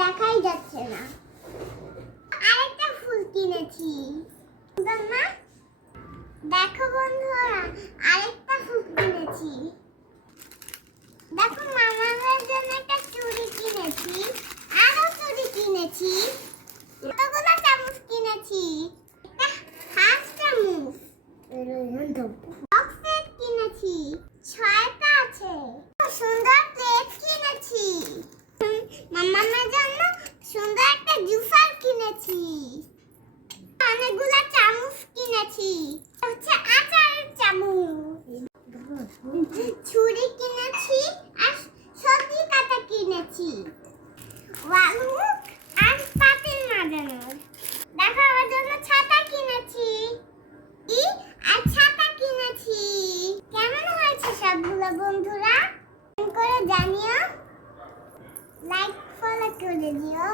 দেখাই যাচ্ছে না। আরেকটা ফুল কিনেছি। সুন্দর না? দেখো বন্ধুরা, আরেকটা ফুল কিনেছি। দেখো মামার জন্য একটা চুড়ি কিনেছি, আরো চুড়ি কিনেছি, কতগুলো চামচ কিনেছি। একটা হাফ চামচ বক্স সেট কিনেছি, 6টা আছে। সুন্দর প্লেট কিনেছি। মামার জন্য সুন্দর একটা জুসার কিনেছি। অনেকগুলো চামচ কিনেছি, হচ্ছে আচারের চামচ। ছুরি কিনেছি আর সবজি কাটা কিনেছি। ওয়ালু আর পাতিল মাজানোর। দেখো আমার জন্য ছাতা কিনেছি। আর ছাতা কিনেছি। কেমন হয়েছে সবগুলো বন্ধুরা? কমেন্ট করে জানিও, লাইক ফলো করে দিও।